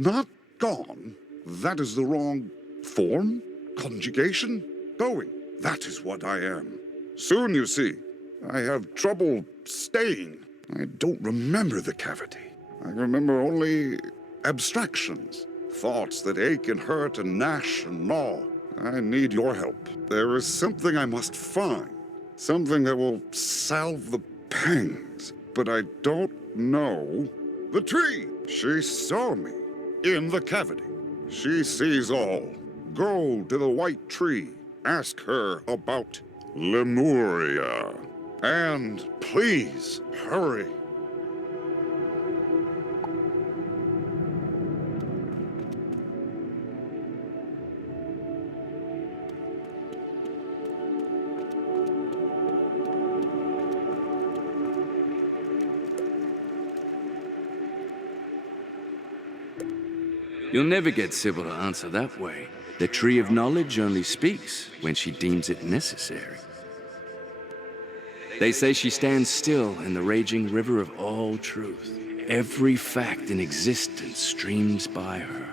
Not gone. That is the wrong form, conjugation. Going. That is what I am. Soon, you see. I have trouble staying. I don't remember the cavity. I remember only abstractions. Thoughts that ache and hurt and gnash and gnaw. I need your help. There is something I must find. Something that will salve the pangs. But I don't know. The tree! She saw me. In the cavity. She sees all. Go to the white tree. Ask her about Lemuria. And please, hurry. You'll never get Sybil to answer that way. The Tree of Knowledge only speaks when she deems it necessary. They say she stands still in the raging river of all truth. Every fact in existence streams by her.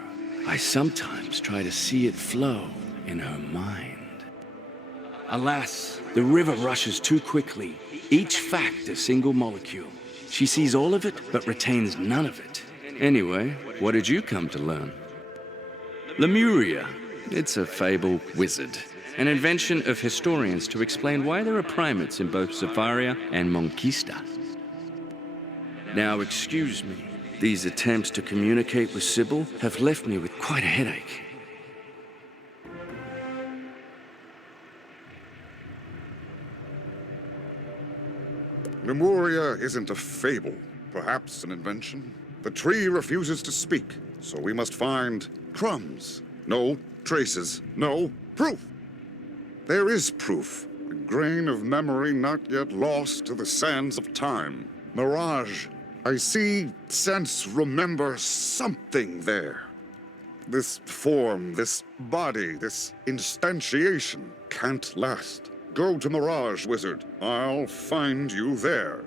I sometimes try to see it flow in her mind. Alas, the river rushes too quickly. Each fact a single molecule. She sees all of it, but retains none of it. Anyway, what did you come to learn? Lemuria. It's a fable wizard. An invention of historians to explain why there are primates in both Zafaria and Monquista. Now, excuse me. These attempts to communicate with Sybil have left me with quite a headache. Lemuria isn't a fable. Perhaps an invention. The tree refuses to speak, so we must find crumbs. No traces. No proof. There is proof. A grain of memory not yet lost to the sands of time. Mirage. I see, sense, remember something there. This form, this body, this instantiation can't last. Go to Mirage, wizard. I'll find you there.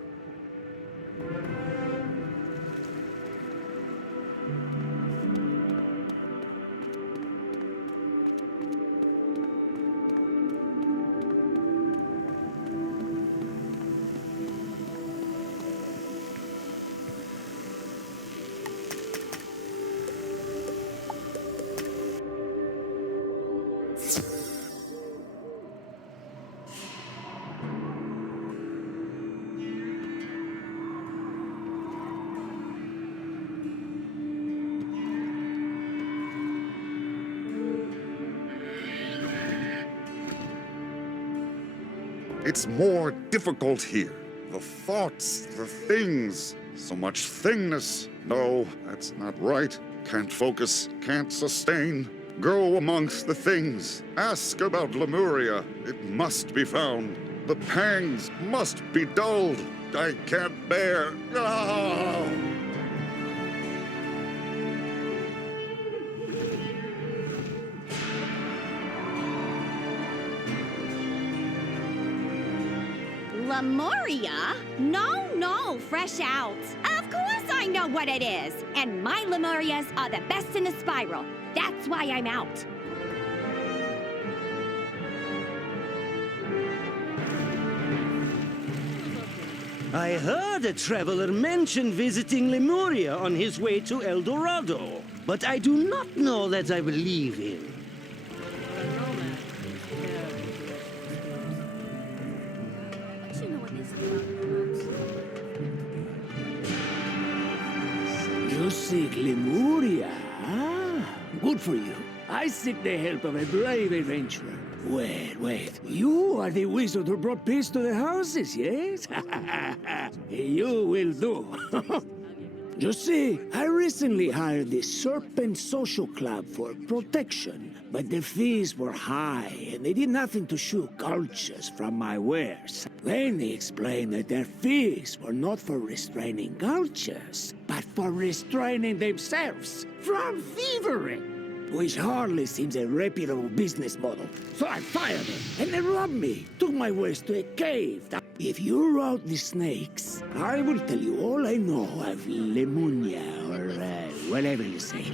It's more difficult here. The thoughts, the things, so much thingness. No, that's not right. Can't focus, can't sustain. Go amongst the things. Ask about Lemuria. It must be found. The pangs must be dulled. I can't bear. Ah! Lemuria? No, fresh out. Of course I know what it is. And my Lemurias are the best in the spiral. That's why I'm out. I heard a traveler mention visiting Lemuria on his way to El Dorado, but I do not know that I believe him. You seek Lemuria? Ah, good for you. I seek the help of a brave adventurer. Wait. You are the wizard who brought peace to the houses, yes? You will do. You see, I recently hired the Serpent Social Club for protection, but the fees were high, and they did nothing to shoo cultures from my wares. Then they explained that their fees were not for restraining cultures, but for restraining themselves from thievery. which hardly seems a reputable business model. So I fired them, and they robbed me, took my waste to a cave. If you route the snakes, I will tell you all I know of Lemuria, or whatever you say.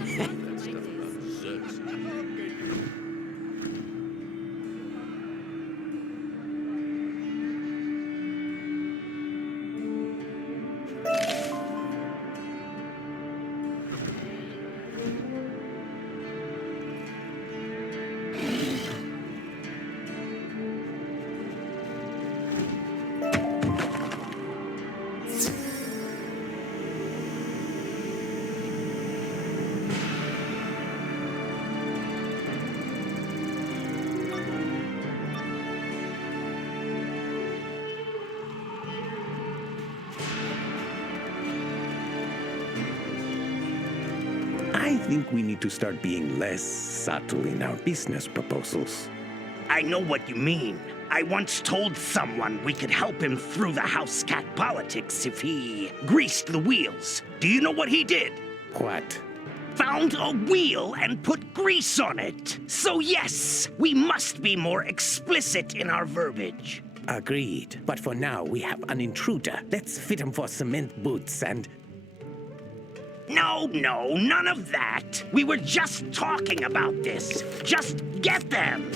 I think we need to start being less subtle in our business proposals. I know what you mean. I once told someone we could help him through the house cat politics if he greased the wheels. Do you know what he did? What? Found a wheel and put grease on it. So yes, we must be more explicit in our verbiage. Agreed. But for now, we have an intruder. Let's fit him for cement boots and... No, none of that. We were just talking about this. Just get them.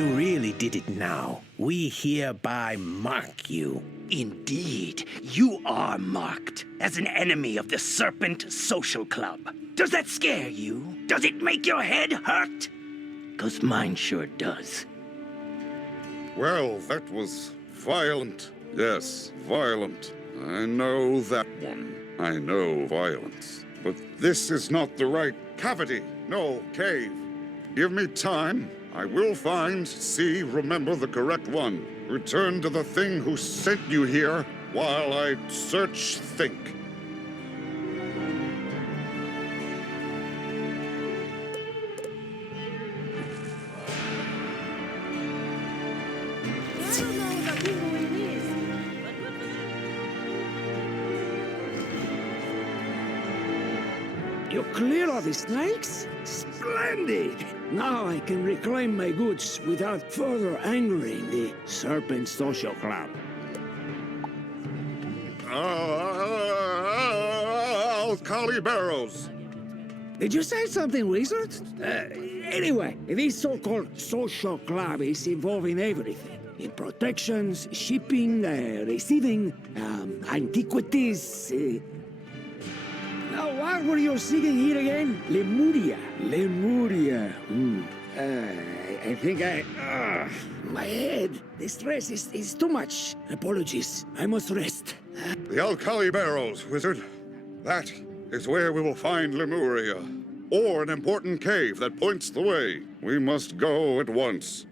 You really did it now. We hereby mark you. Indeed, you are marked as an enemy of the Serpent Social Club. Does that scare you? Does it make your head hurt? 'Cause mine sure does. Well, that was violent. Yes, violent. I know that one. I know violence. But this is not the right cavity. No, cave. Give me time. I will find, see, remember the correct one. Return to the thing who sent you here while I search, think. You clear all the snakes? Splendid! Now I can reclaim my goods without further angering the Serpent Social Club. Alkali Barrows. Did you say something, Wizard? Anyway, this so-called social club is involving everything. In protections, shipping, receiving, antiquities. Now, what were you seeking here again? Lemuria. Lemuria. I think my head. The stress is too much. Apologies. I must rest. The Alkali Barrows, wizard. That is where we will find Lemuria. Or an important cave that points the way. We must go at once.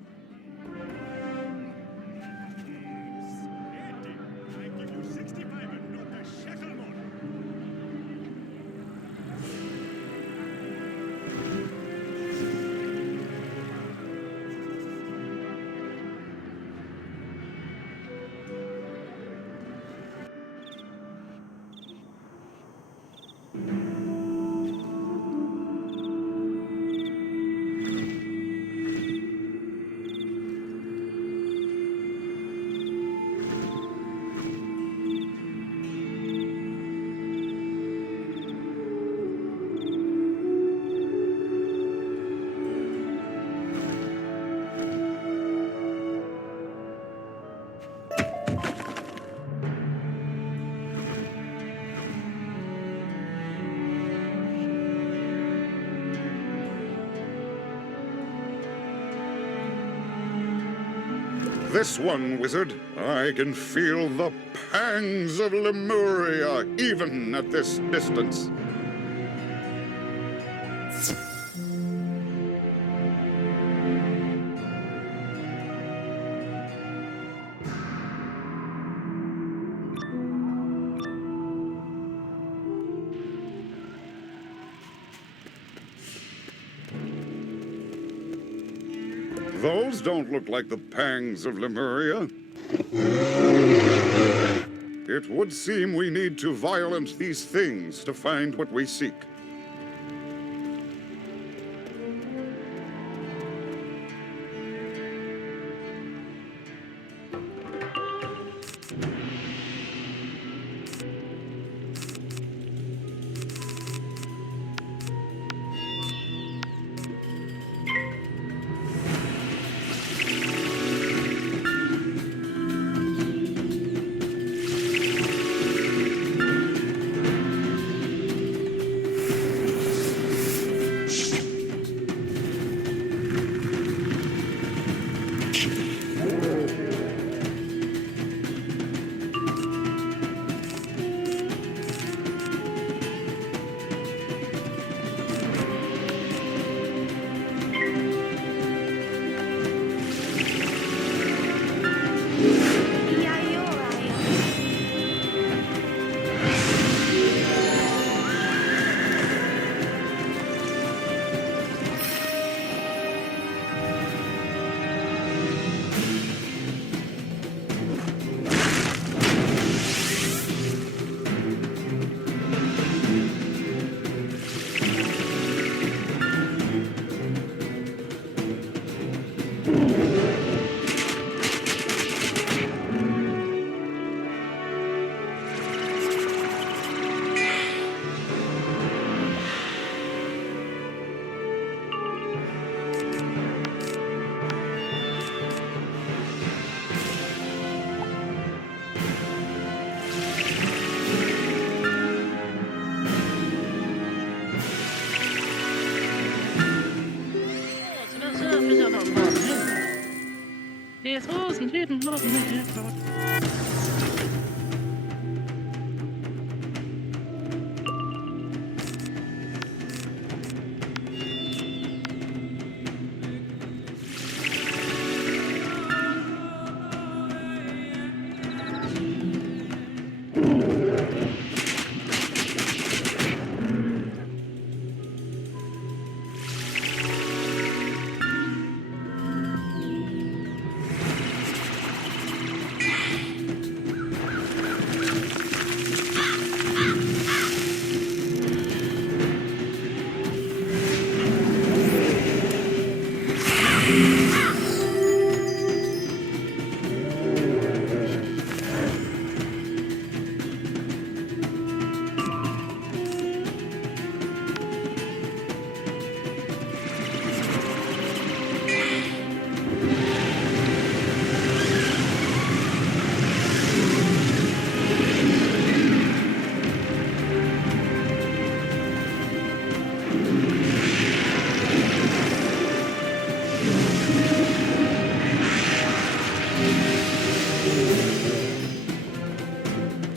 This one, wizard. I can feel the pangs of Lemuria, even at this distance. Those don't look like the pangs of Lemuria. It would seem we need to violence these things to find what we seek.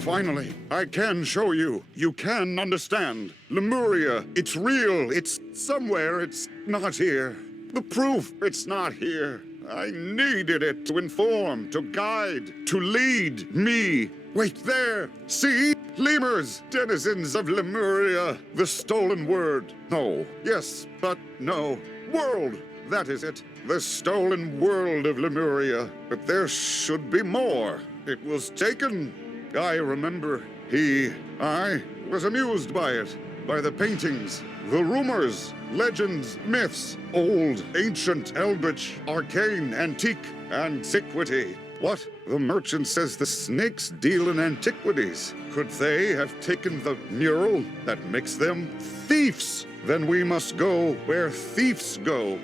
Finally, I can show you. You can understand. Lemuria, it's real. It's somewhere. It's not here. The proof, it's not here. I needed it to inform, to guide, to lead me. Wait there. See? Lemurs, denizens of Lemuria. The stolen word. No. Yes, but no. World. That is it. The stolen world of Lemuria. But there should be more. It was taken. I remember. I was amused by it. By the paintings, the rumors, legends, myths, old, ancient, eldritch, arcane, antique, antiquity. What? The merchant says the snakes deal in antiquities. Could they have taken the mural that makes them thieves? Then we must go where thieves go.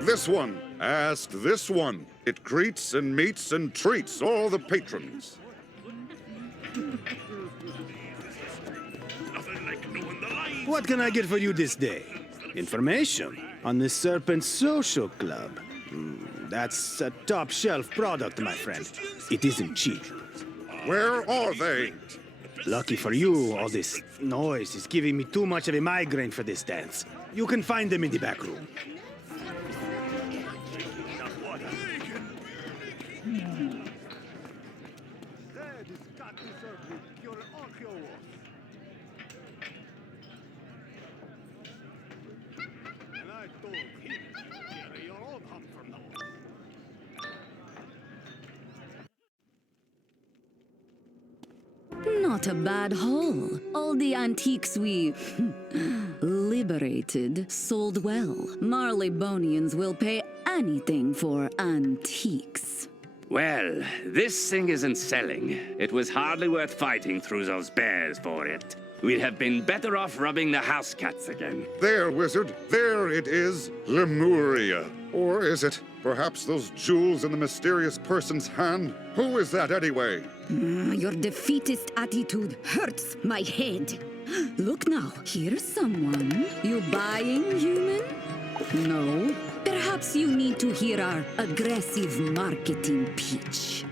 This one. Ask this one. It greets and meets and treats all the patrons. What can I get for you this day? Information on the Serpent Social Club. That's a top-shelf product, my friend. It isn't cheap. Where are they? Lucky for you, all this noise is giving me too much of a migraine for this dance. You can find them in the back room. not a bad haul. All the antiques we liberated sold well. Marleybonians will pay anything for antiques. Well, this thing isn't selling. It was hardly worth fighting through those bears for it. We'd have been better off rubbing the house cats again. There, wizard. There it is. Lemuria. Or is it perhaps those jewels in the mysterious person's hand? Who is that anyway? Your defeatist attitude hurts my head. Look now, here's someone. You buying, human? No. Perhaps you need to hear our aggressive marketing pitch.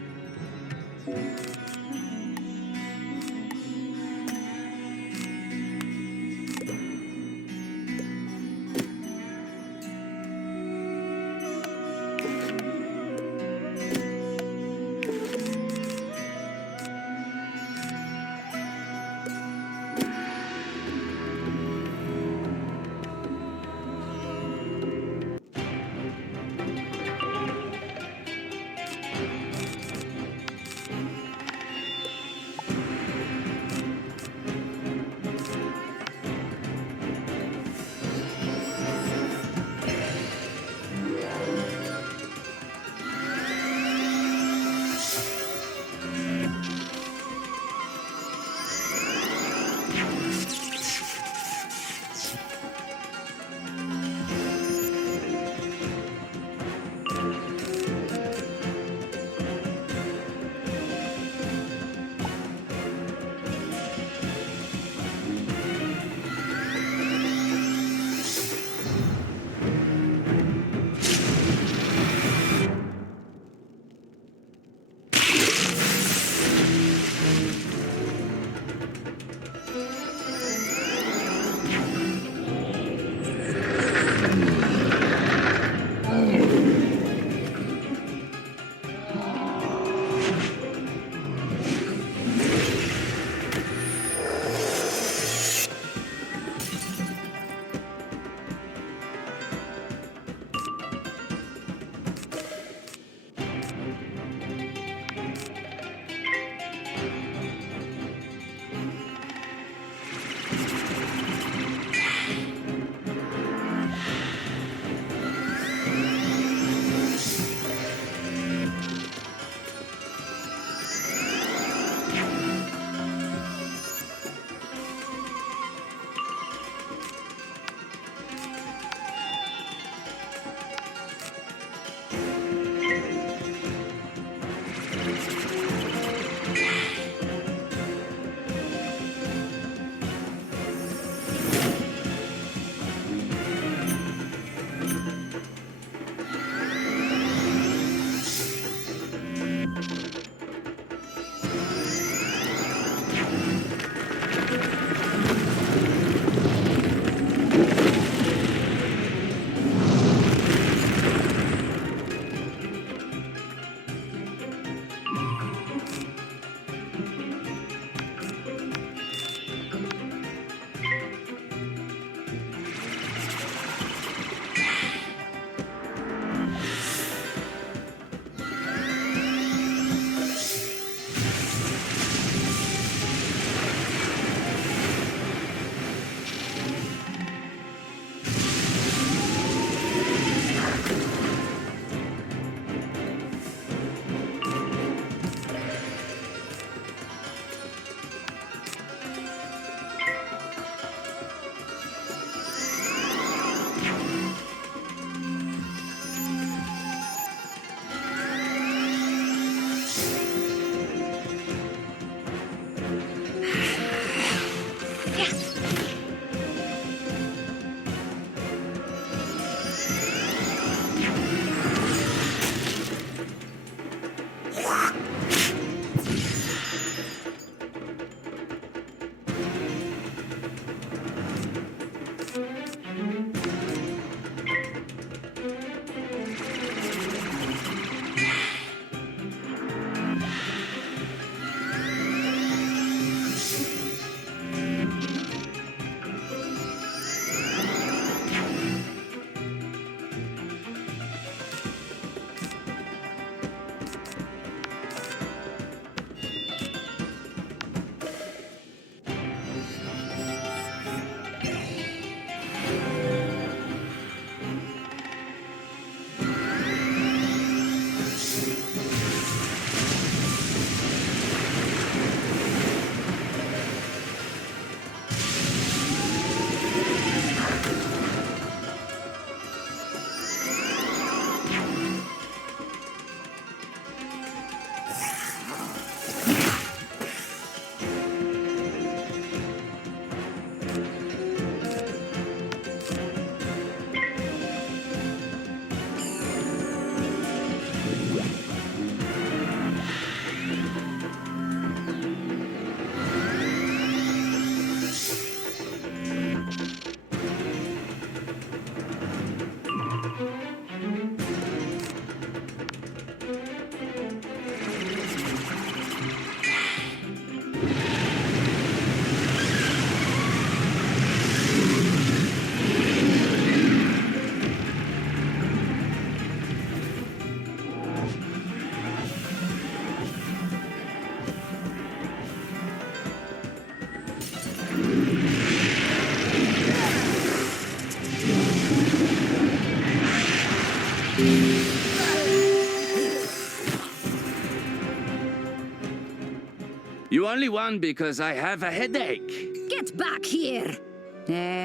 You only won because I have a headache. Get back here!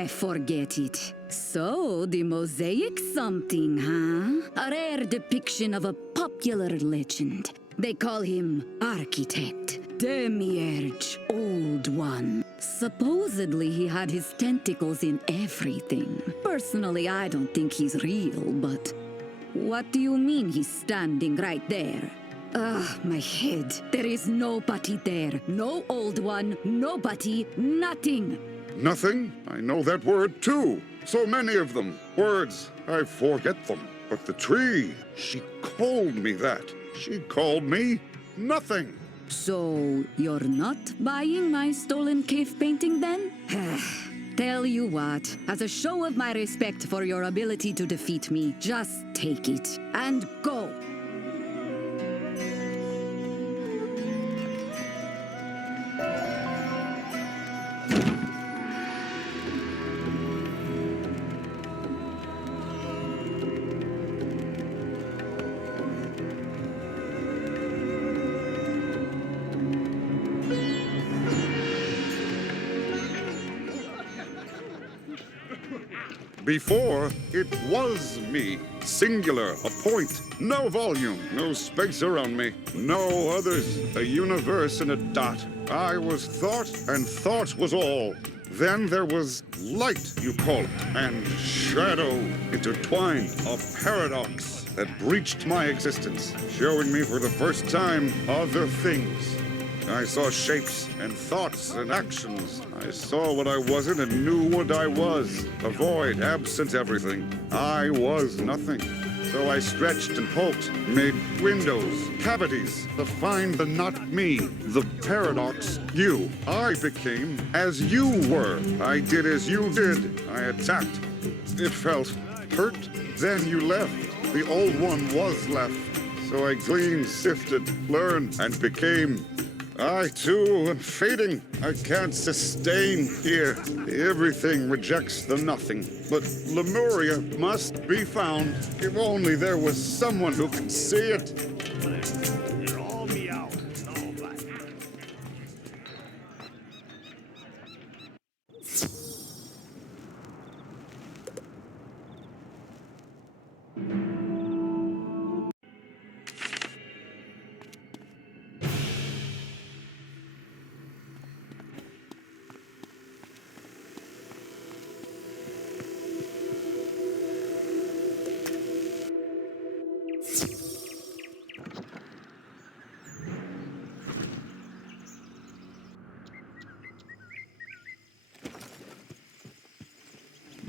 Forget it. So, the mosaic something, huh? A rare depiction of a popular legend. They call him Architect, Demiurge, Old One. Supposedly, he had his tentacles in everything. Personally, I don't think he's real, but... What do you mean he's standing right there? My head. There is nobody there. No Old One, nobody, nothing. Nothing? I know that word too. So many of them. Words, I forget them. But the tree, she called me that. She called me nothing. So, you're not buying my stolen cave painting then? Tell you what, as a show of my respect for your ability to defeat me, just take it and go. Before, it was me. Singular, a point. No volume, no space around me. No others. A universe in a dot. I was thought, and thought was all. Then there was light, you call it, and shadow intertwined. A paradox that breached my existence, showing me for the first time other things. I saw shapes and thoughts and actions. I saw what I wasn't and knew what I was. A void, absent everything. I was nothing. So I stretched and poked, made windows, cavities, to find the not me, the paradox you. I became as you were. I did as you did. I attacked. It felt hurt. Then you left. The old one was left. So I gleaned, sifted, learned, and became... I, too, am fading. I can't sustain here. Everything rejects the nothing. But Lemuria must be found. If only there was someone who could see it.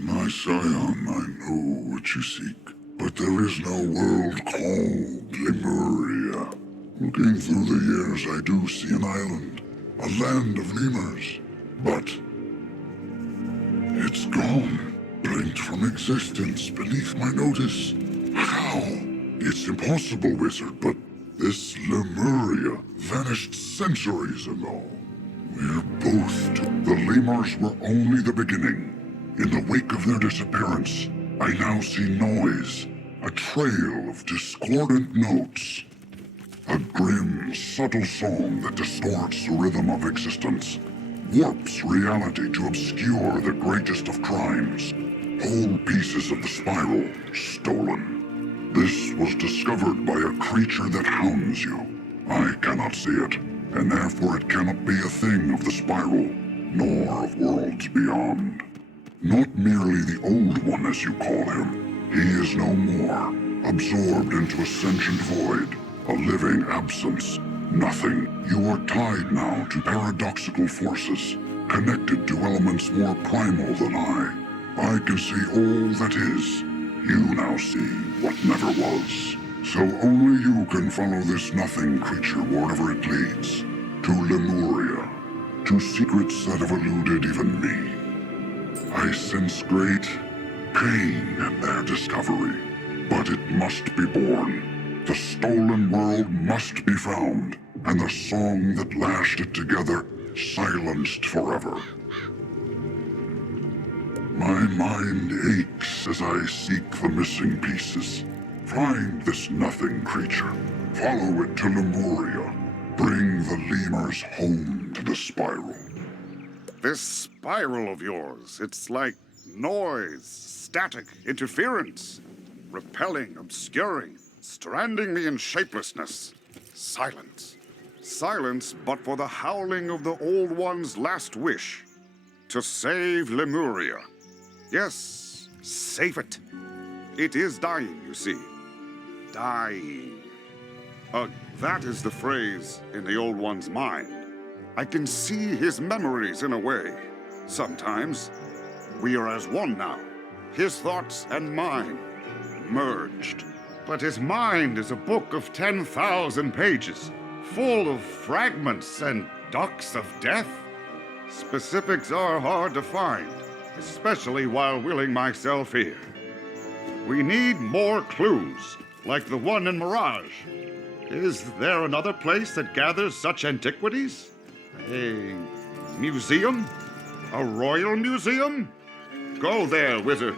My scion, I know what you seek, but there is no world called Lemuria. Looking through the years, I do see an island, a land of lemurs, but it's gone, blinked from existence beneath my notice. How? It's impossible, wizard, but this Lemuria vanished centuries ago. We're both the lemurs were only the beginning. In the wake of their disappearance, I now see noise, a trail of discordant notes. A grim, subtle song that distorts the rhythm of existence, warps reality to obscure the greatest of crimes. Whole pieces of the spiral stolen. This was discovered by a creature that hounds you. I cannot see it, and therefore it cannot be a thing of the spiral, nor of worlds beyond. Not merely the Old One, as you call him. He is no more, absorbed into a sentient void, a living absence. Nothing. You are tied now to paradoxical forces, connected to elements more primal than I can see all that is. You now see what never was. So only you can follow this nothing creature wherever it leads. To Lemuria. To secrets that have eluded even me. I sense great pain in their discovery, but it must be born. The stolen world must be found, and the song that lashed it together silenced forever. My mind aches as I seek the missing pieces, Find this nothing creature. Follow it to Lemuria. Bring the lemurs home to the spiral. This spiral of yours, it's like noise, static, interference. Repelling, obscuring, stranding me in shapelessness. Silence. Silence but for the howling of the Old One's last wish. To save Lemuria. Yes, save it. It is dying, you see. Dying. That is the phrase in the Old One's mind. I can see his memories in a way. Sometimes. We are as one now. His thoughts and mine merged. But his mind is a book of 10,000 pages, full of fragments and ducts of death. Specifics are hard to find, especially while willing myself here. We need more clues, like the one in Mirage. Is there another place that gathers such antiquities? A museum? A royal museum? Go there, wizard.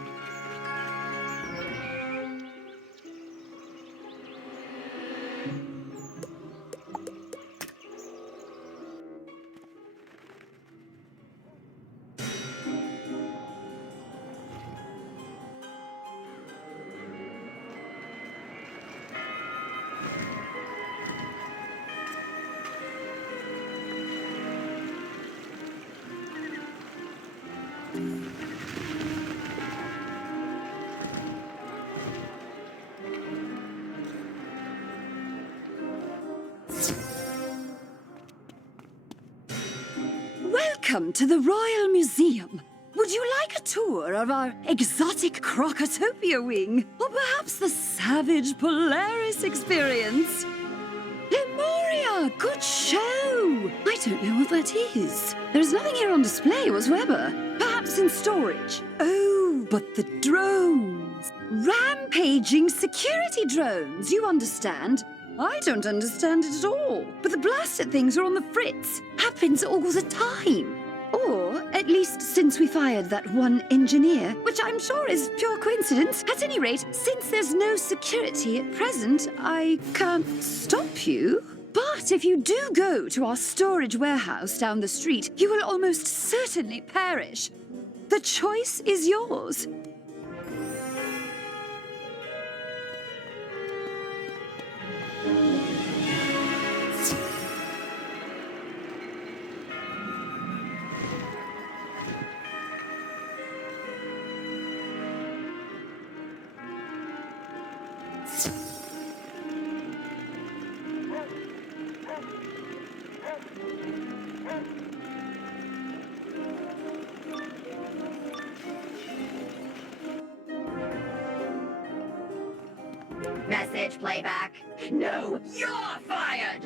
Welcome to the Royal Museum. Would you like a tour of our exotic Crocotopia wing? Or perhaps the savage Polaris experience? Lemuria! Good show! I don't know what that is. There is nothing here on display whatsoever. Perhaps in storage. Oh, but the drones. Rampaging security drones, you understand? I don't understand it at all. But the blasted things are on the fritz. Happens all the time. Or, at least since we fired that one engineer, which I'm sure is pure coincidence. At any rate, since there's no security at present, I can't stop you. But if you do go to our storage warehouse down the street, you will almost certainly perish. The choice is yours. Message playback. No, you're fired!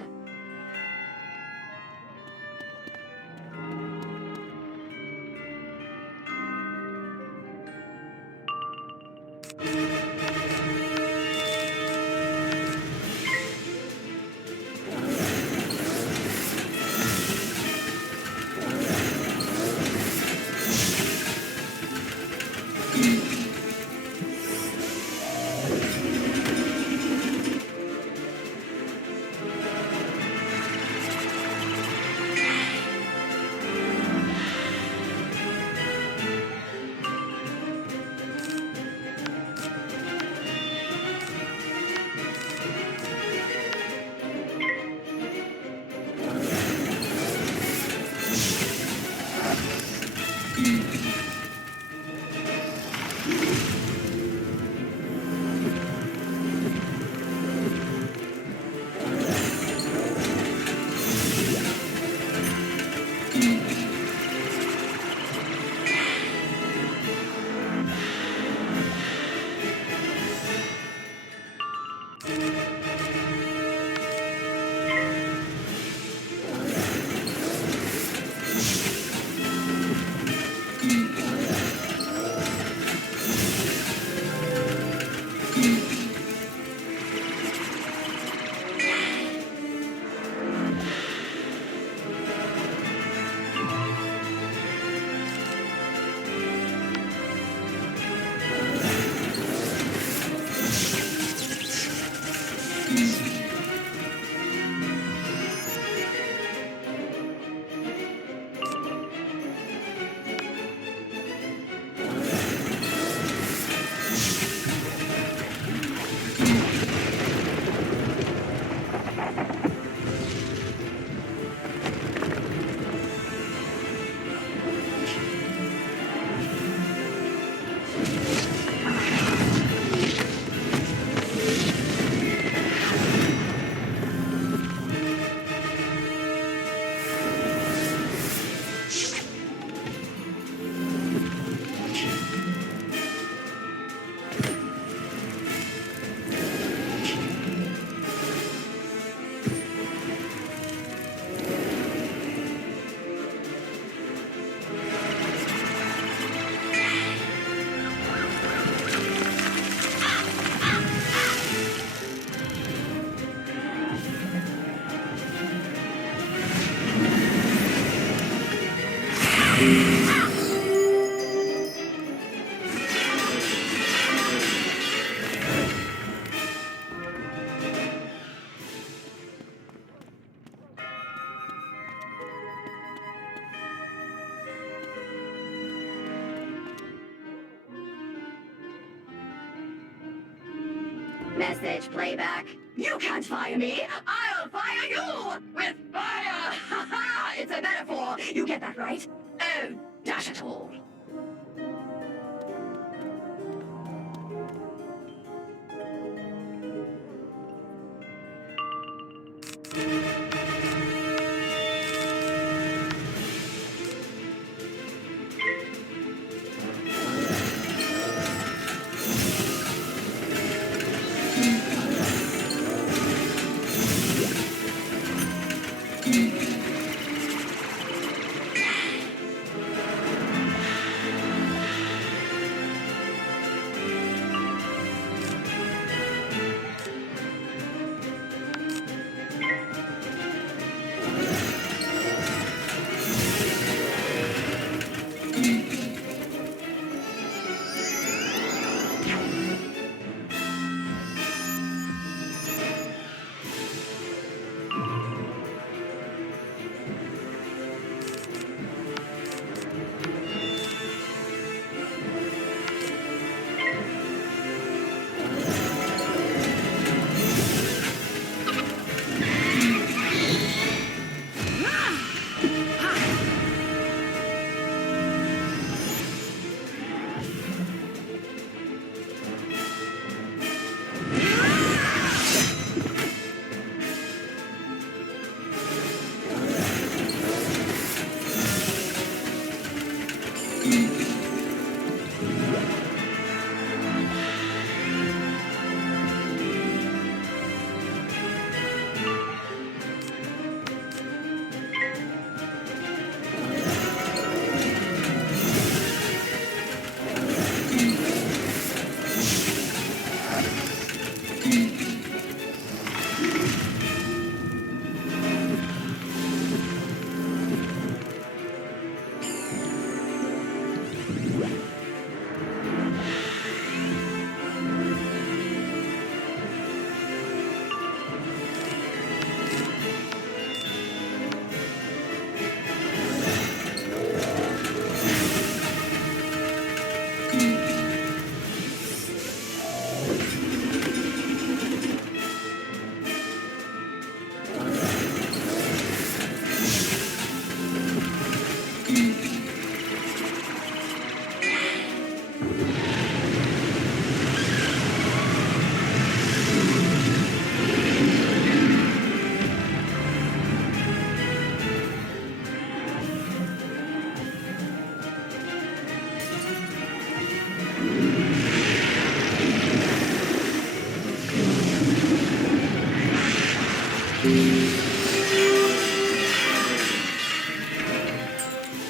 Message playback. You can't fire me. I'll fire you with fire. Ha ha! It's a metaphor. You get that right? Oh, dash it all.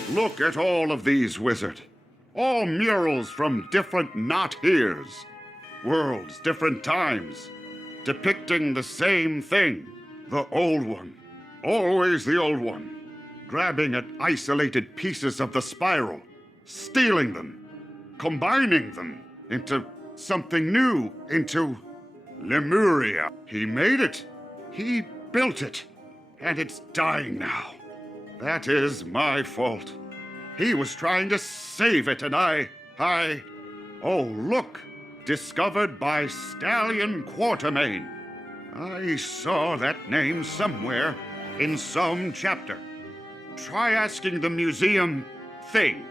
Look at all of these, Wizard. All murals from different not-heres. Worlds, different times. Depicting the same thing. The old one. Always the old one. Grabbing at isolated pieces of the spiral. Stealing them. Combining them into something new. Into Lemuria. He made it. He built it. And it's dying now. That is my fault. He was trying to save it, and oh, look! Discovered by Stallion Quartermain. I saw that name somewhere in some chapter. Try asking the museum thing.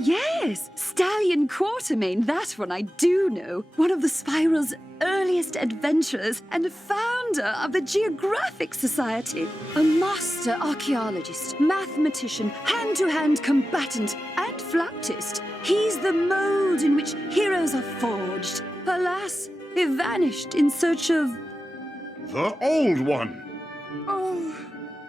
Yes, Stallion Quartermain, that one I do know. One of the Spiral's earliest adventurers and founder of the Geographic Society. A master archaeologist, mathematician, hand-to-hand combatant, and flautist. He's the mold in which heroes are forged. Alas, he vanished in search of... The old one! Oh,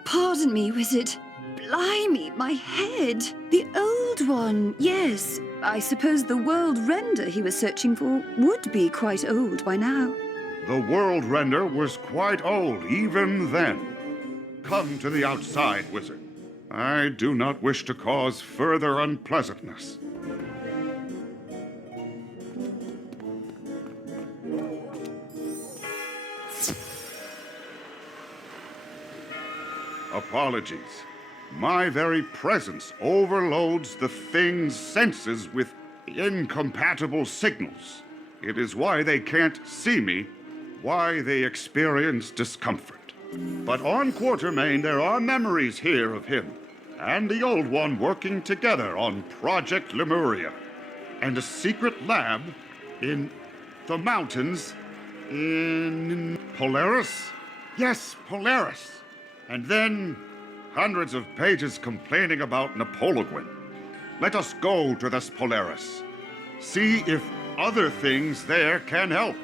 pardon me, Wizard. Blimey, my head. The old one, yes. I suppose the world render he was searching for would be quite old by now. The world render was quite old even then. Come to the outside, Wizard. I do not wish to cause further unpleasantness. Apologies. My very presence overloads the thing's senses with incompatible signals. It is why they can't see me, why they experience discomfort. But on Quartermain, there are memories here of him and the Old One working together on Project Lemuria, and a secret lab in the mountains in Polaris? Yes, Polaris. And then hundreds of pages complaining about Napoleon. Let us go to this Polaris. See if other things there can help.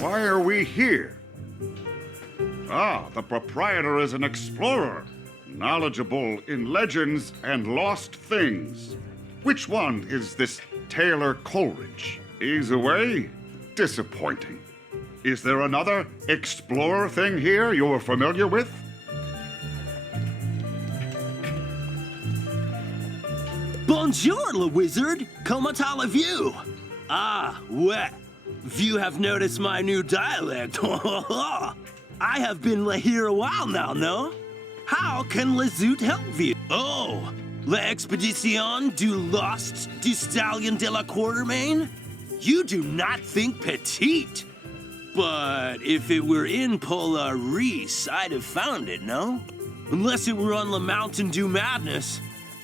Why are we here? Ah, the proprietor is an explorer, knowledgeable in legends and lost things. Which one is this Taylor Coleridge? He's away? Disappointing. Is there another explorer thing here you're familiar with? Bonjour, le wizard! Comment allez-vous? Ah, ouais. You have noticed my new dialect. I have been here a while now, no? How can le zoot help you? Oh, l'expédition du lost du stallion de la Quartermain? You do not think petite. But if it were in Polaris, I'd have found it, no? Unless it were on the Mountain Dew Madness.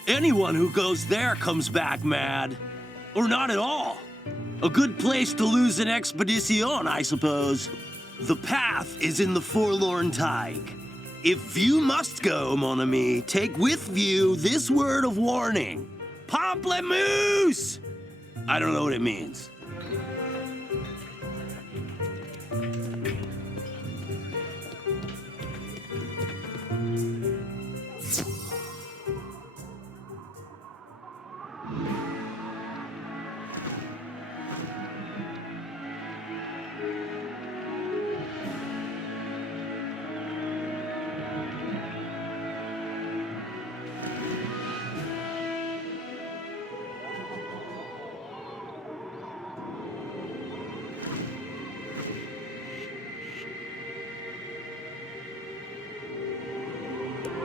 Anyone who goes there comes back mad. Or not at all. A good place to lose an expedition, I suppose. The path is in the Forlorn Tide. If you must go, mon ami, take with you this word of warning. Pamplemousse! I don't know what it means.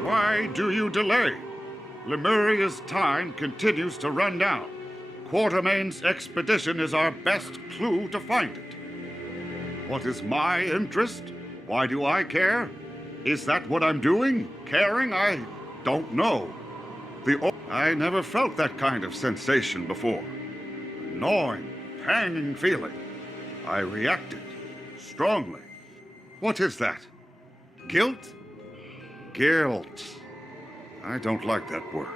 Why do you delay? Lemuria's time continues to run down. Quartermain's expedition is our best clue to find it. What is my interest? Why do I care? Is that what I'm doing? Caring? I don't know. I never felt that kind of sensation before. Gnawing, panging feeling. I reacted strongly. What is that? Guilt? Guilt. I don't like that word.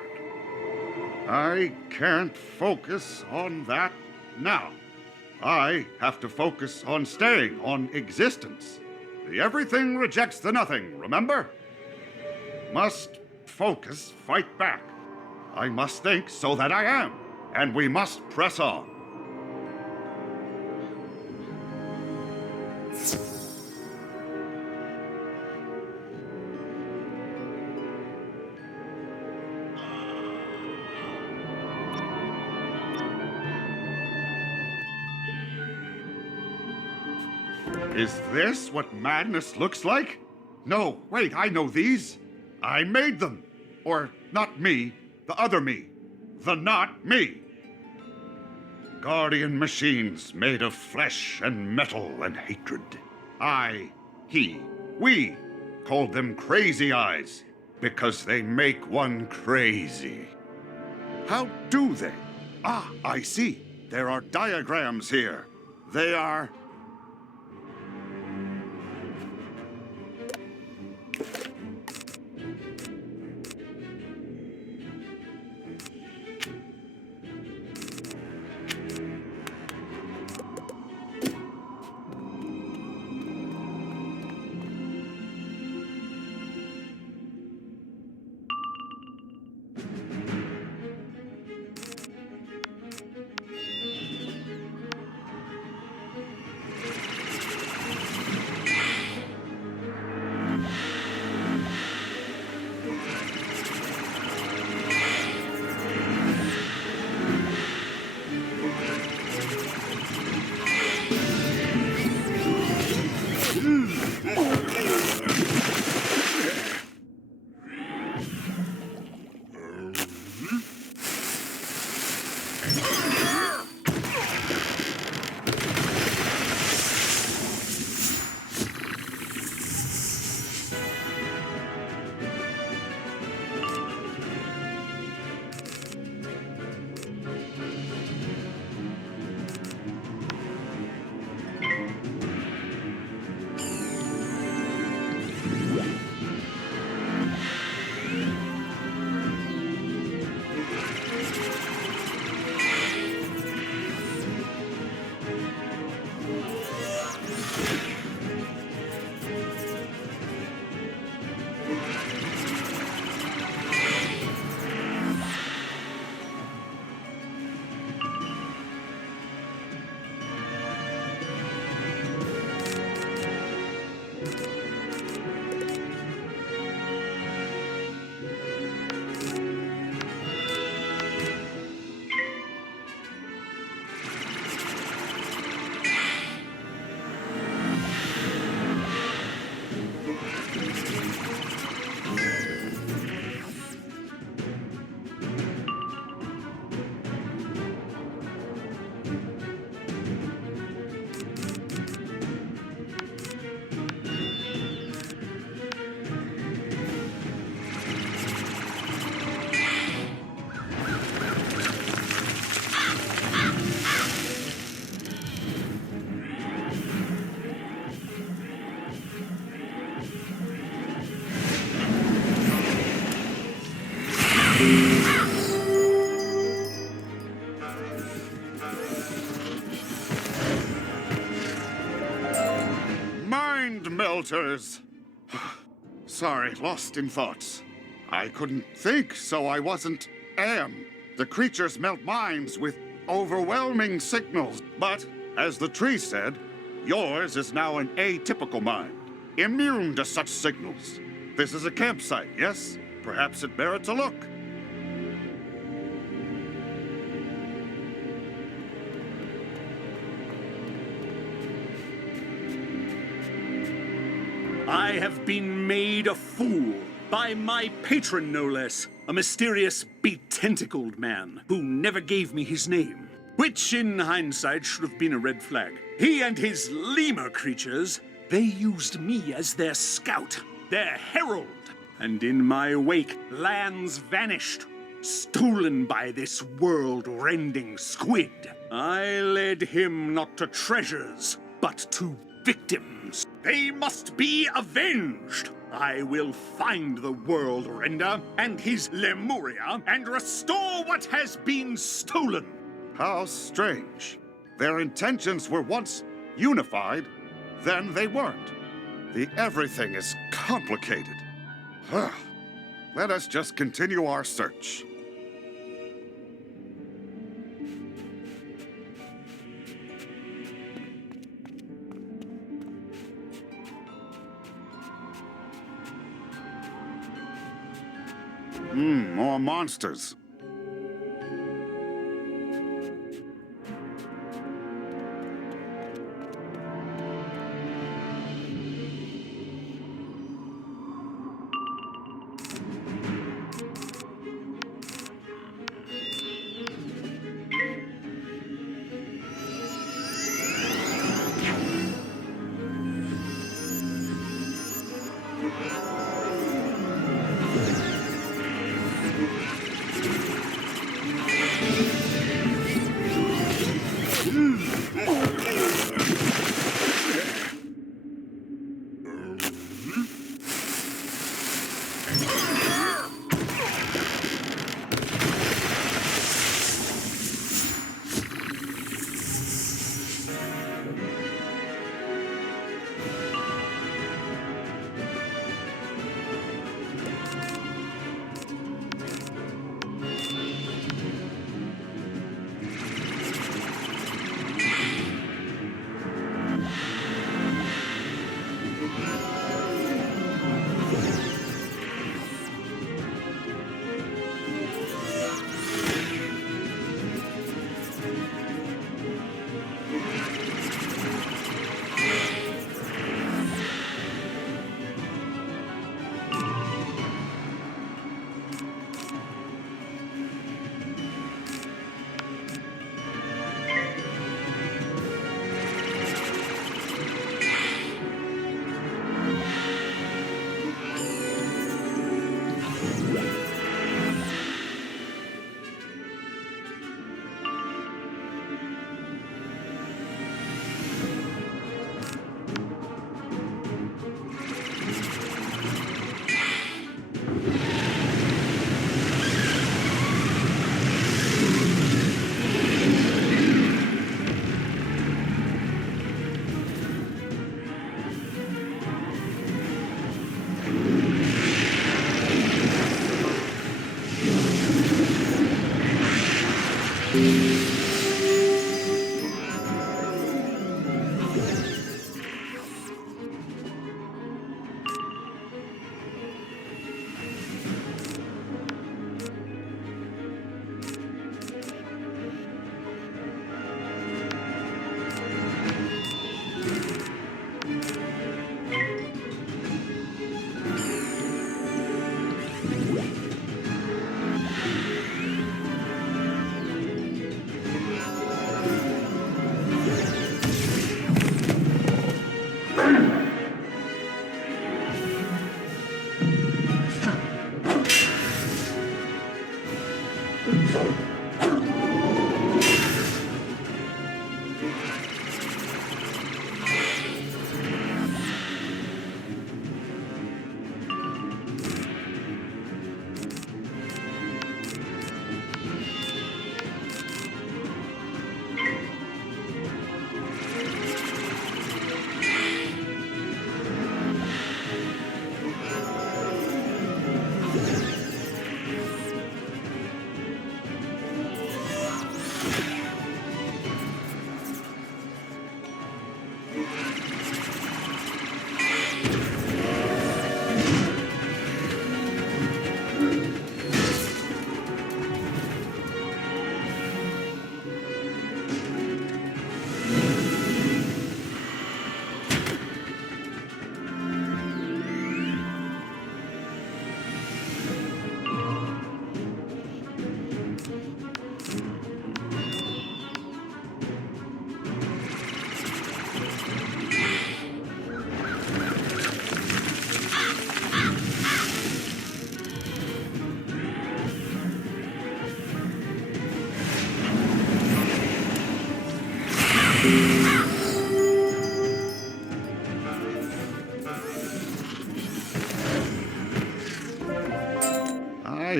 I can't focus on that now. I have to focus on staying, on existence. The everything rejects the nothing, remember? Must focus, fight back. I must think so that I am, and we must press on. Is this what madness looks like? No, wait, I know these. I made them. Or not me, the other me. The not me. Guardian machines made of flesh and metal and hatred. I, he, we called them crazy eyes because they make one crazy. How do they? Ah, I see. There are diagrams here. They are Mind melters! Sorry, lost in thoughts. I couldn't think, so I wasn't am. The creatures melt minds with overwhelming signals. But, as the tree said, yours is now an atypical mind, immune to such signals. This is a campsite, yes? Perhaps it merits a look. I have been made a fool by my patron, no less. A mysterious, be-tentacled man who never gave me his name. Which, in hindsight, should have been a red flag. He and his lemur creatures, they used me as their scout, their herald. And in my wake, lands vanished, stolen by this world-rending squid. I led him not to treasures, but to victims. They must be avenged. I will find the World Render and his Lemuria and restore what has been stolen. How strange. Their intentions were once unified, then they weren't. The everything is complicated. Let us just continue our search. More monsters.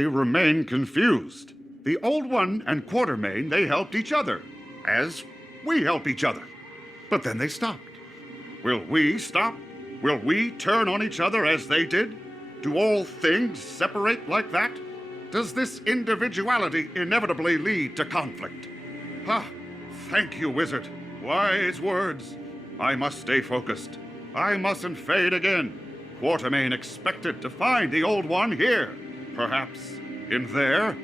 remain confused. The Old One and Quartermain, they helped each other, as we help each other. But then they stopped. Will we stop? Will we turn on each other as they did? Do all things separate like that? Does this individuality inevitably lead to conflict? Thank you, Wizard. Wise words. I must stay focused. I mustn't fade again. Quartermain expected to find the Old One here. Perhaps in there?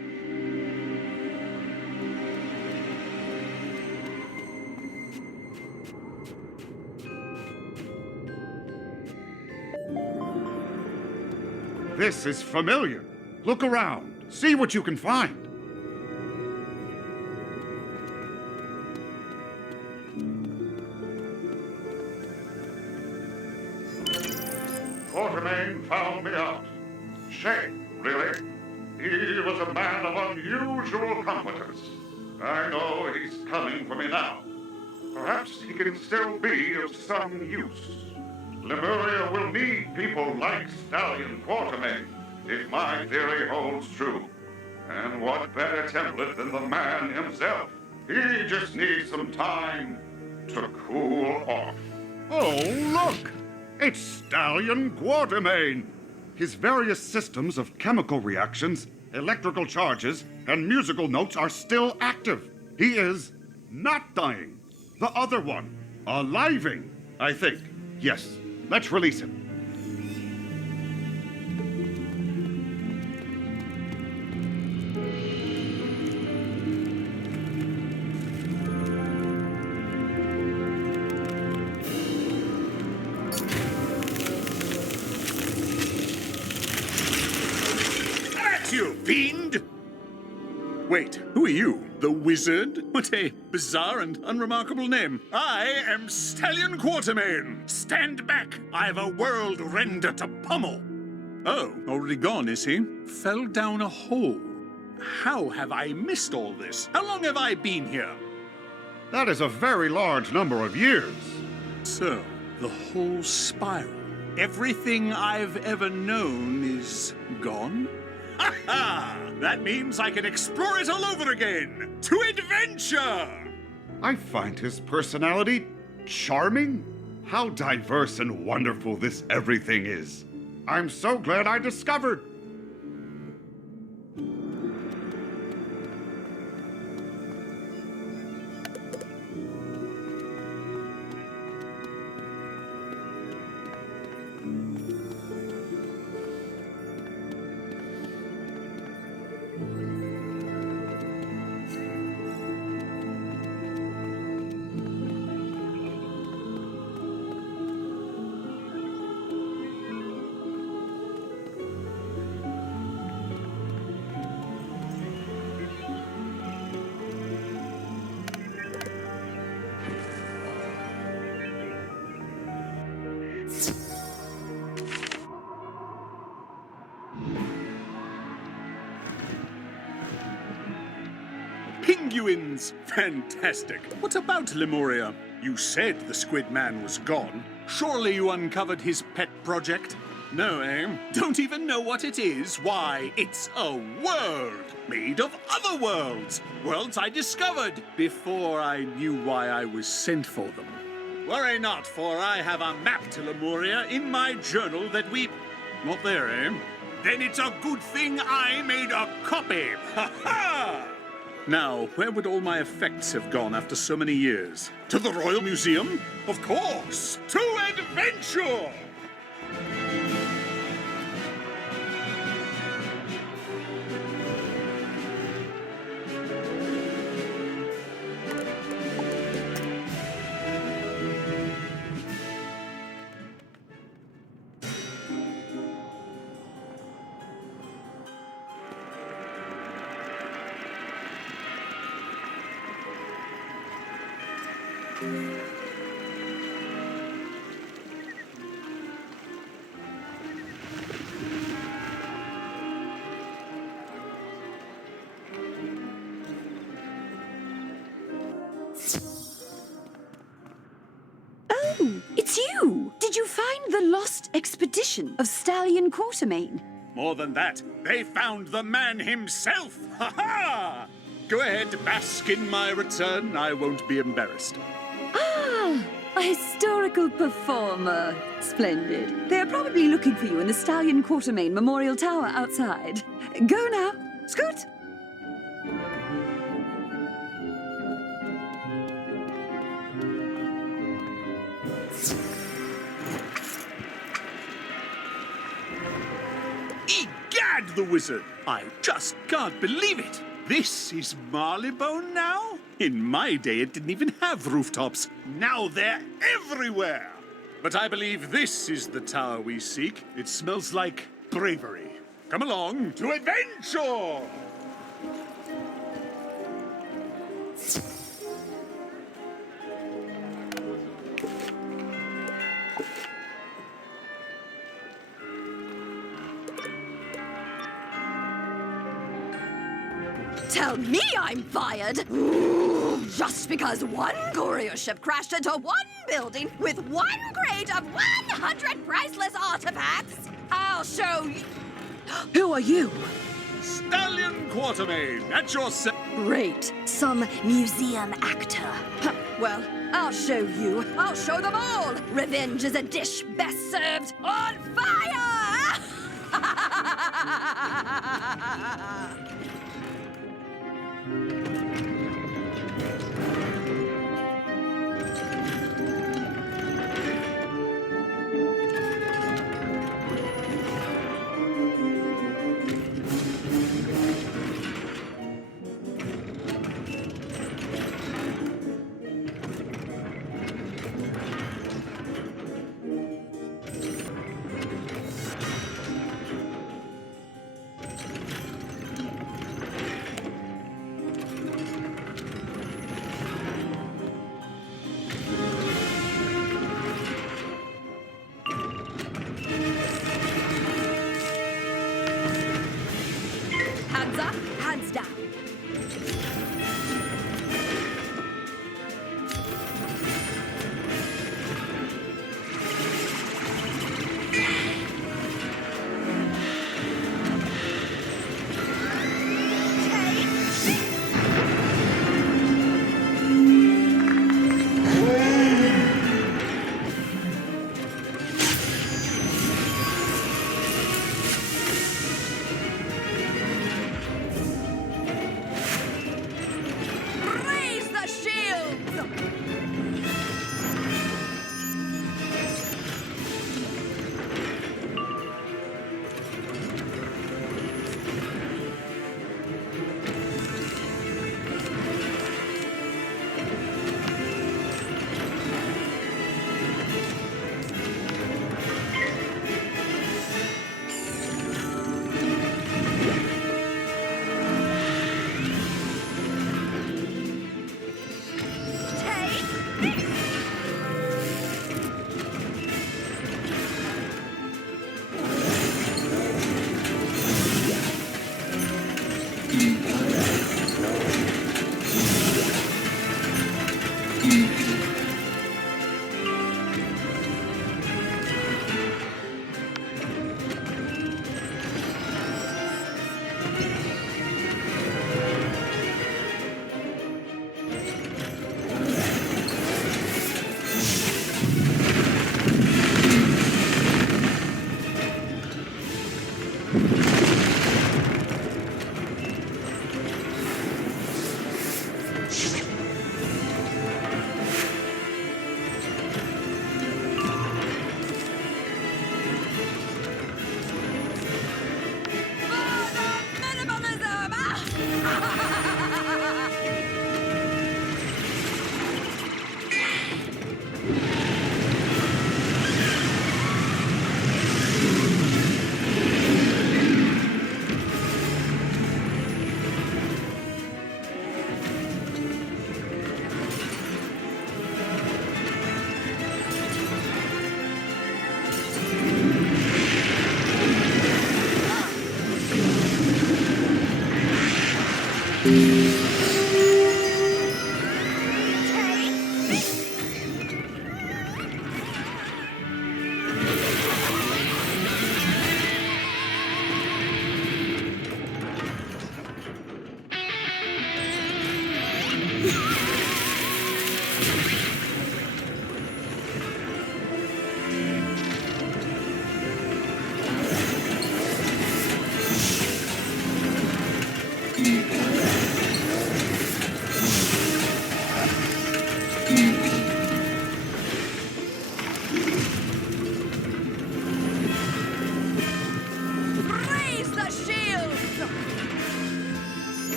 This is familiar. Look around. See what you can find. Quartermain found me out. Shame, really. He was a man of unusual competence. I know he's coming for me now. Perhaps he can still be of some use. Lemuria will need people like Stallion Quartermain, if my theory holds true. And what better template than the man himself? He just needs some time to cool off. Oh, look! It's Stallion Quartermain! His various systems of chemical reactions, electrical charges, and musical notes are still active. He is not dying. The other one, aliving, I think. Yes, let's release him. You fiend! Wait, who are you? The Wizard? What a bizarre and unremarkable name. I am Stallion Quartermain. Stand back! I've a world render to pummel. Oh, already gone, is he? Fell down a hole. How have I missed all this? How long have I been here? That is a very large number of years. So, the whole spiral, everything I've ever known is gone? Ha ha! That means I can explore it all over again! To adventure! I find his personality charming. How diverse and wonderful this everything is. I'm so glad I discovered. Penguins! Fantastic. What about Lemuria? You said the Squid Man was gone. Surely you uncovered his pet project? No, eh? Don't even know what it is? Why, it's a world made of other worlds. Worlds I discovered before I knew why I was sent for them. Worry not, for I have a map to Lemuria in my journal that we... Not there, eh? Then it's a good thing I made a copy. Ha ha! Now, where would all my effects have gone after so many years? To the Royal Museum? Of course! To adventure! Oh, it's you! Did you find the lost expedition of Stallion Quartermain? More than that, they found the man himself! Ha-ha! Go ahead, bask in my return. I won't be embarrassed. Ah, a historical performer. Splendid. They're probably looking for you in the Stallion Quartermain Memorial Tower outside. Go now. Scoot! Egad, the wizard! I just can't believe it! This is Marleybone now? In my day, it didn't even have rooftops. Now they're everywhere! But I believe this is the tower we seek. It smells like bravery. Come along to adventure! Tell me I'm fired! Just because one courier ship crashed into one building with one crate of 100 priceless artifacts! I'll show you... Who are you? Stallion Quartermain, at your Great. Some museum actor. Well, I'll show you. I'll show them all. Revenge is a dish best served on fire! Hands up, hands down. Raise the shields!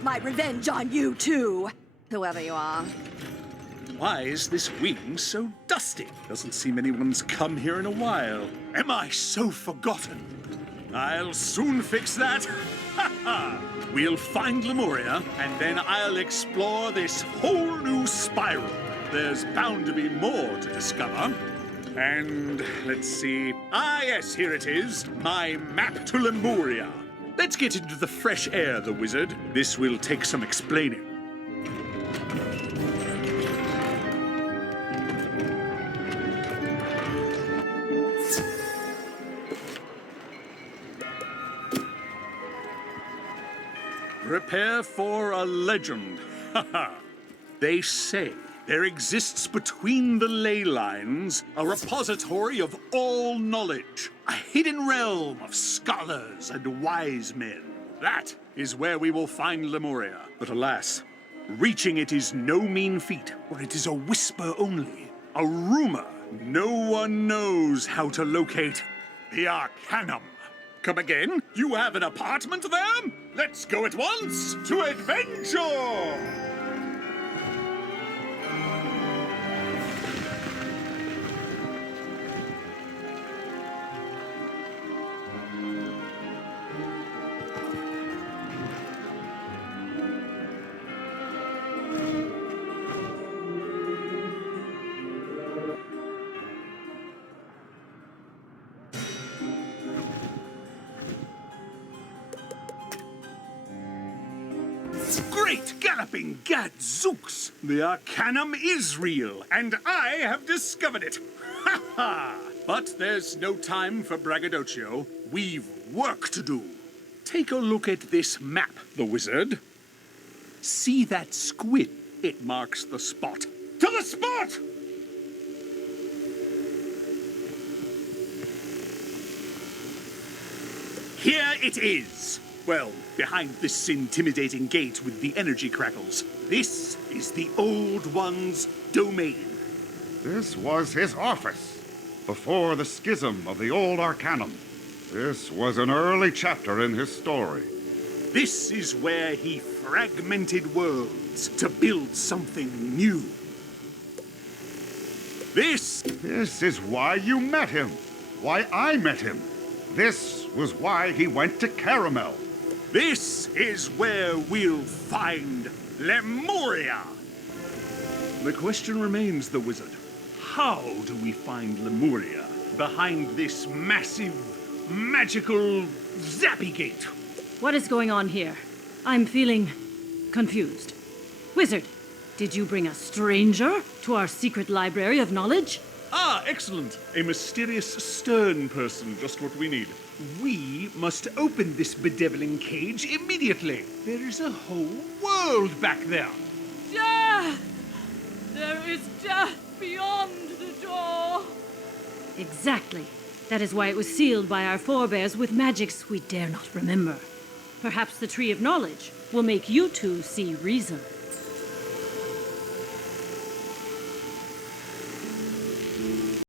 have my revenge on you, too. Whoever you are. Why is this wing so dusty? Doesn't seem anyone's come here in a while. Am I so forgotten? I'll soon fix that. Ha ha! We'll find Lemuria, and then I'll explore this whole new spiral. There's bound to be more to discover. And let's see. Ah, yes, here it is. My map to Lemuria. Let's get into the fresh air, the wizard. This will take some explaining. Prepare for a legend. Haha. They say there exists between the ley lines a repository of all knowledge, a hidden realm of scholars and wise men. That is where we will find Lemuria. But alas, reaching it is no mean feat, for it is a whisper only, a rumor. No one knows how to locate the Arcanum. Come again? You have an apartment there? Let's go at once to adventure! Great galloping gadzooks! The Arcanum is real, and I have discovered it! Ha ha! But there's no time for braggadocio. We've work to do. Take a look at this map, the wizard. See that squid? It marks the spot. To the spot! Here it is. Well, behind this intimidating gate with the energy crackles. This is the Old One's domain. This was his office, before the schism of the old Arcanum. This was an early chapter in his story. This is where he fragmented worlds to build something new. This is why you met him. Why I met him. This was why he went to Caramel. This is where we'll find Lemuria. The question remains, the wizard. How do we find Lemuria behind this massive, magical zappy gate? What is going on here? I'm feeling confused. Wizard, did you bring a stranger to our secret library of knowledge? Ah, excellent. A mysterious, stern person, just what we need. We must open this bedeviling cage immediately. There is a whole world back there. Death! There is death beyond the door. Exactly. That is why it was sealed by our forebears with magics we dare not remember. Perhaps the Tree of Knowledge will make you two see reason.